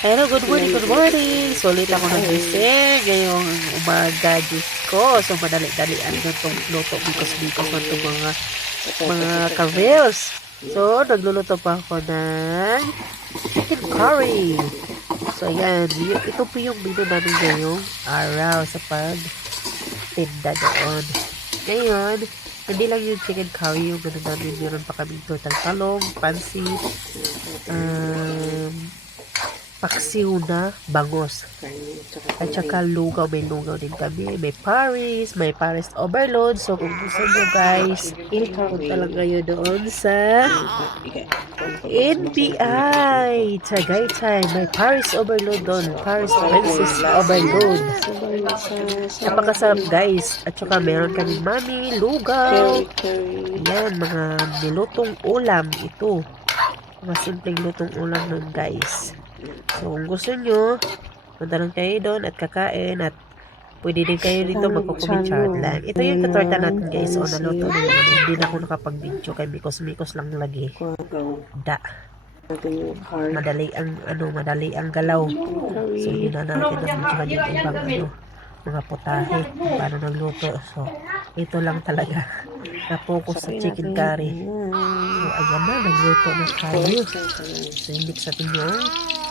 Hello, good morning, good morning. Sulit ako nagising ngayong umaga, Diyos ko. So, madali-dalian na itong luto, bikos-bikos na itong mga ka-reels. So, nagluluto pa ako ng chicken curry. So, ayan. Ito po yung menu namin ngayong araw sa pagtinda doon. Ngayon, hindi lang yung chicken curry yung gano'n namin. Meron pa kami total talong, pansit, paksiw na bangos. At saka lugaw. May lugaw din kami. May Paris overload. So, kung gusto nyo guys, punta lang kayo doon sa NBI Tagaytay. May Paris overload doon. Paris Princess overload. Napakasarap guys. At saka meron kami mami, lugaw. Yan, mga nilutong ulam ito. Mga simpleng lutong ulam nun guys. So, kung gusto nyo, punta lang kayo doon at kakain at pwede din kayo dito magkukumitsard lang. Ito yung tatorta natin guys. So, naluto na yun. Hindi na ako nakapag-video kay mikos-mikos lang lagi. Madali ang galaw. So, hindi na natin naman yung ibang mga putahe paano nagluto. So, ito lang talaga na-focus sa chicken curry. So, ayan na, nagluto na tayo. So, hindi sa tinyo.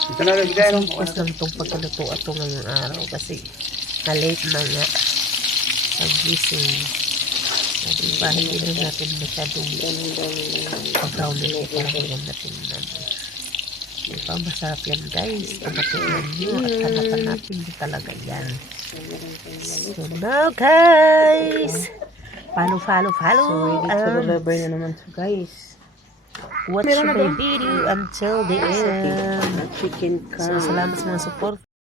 Focus lang itong pagkaluto ito ngayong araw kasi na-late na nga ang gising. So, diba, hindi na natin masyadong pag-brown nito para ngayon natin diba, masarap yan guys. Pagkatunan nyo at hanapan nyo talaga yan. So now guys, follow. So, subscriber na naman to guys. Watch my video until the end. Chicken curry. So, salamat sa mga support.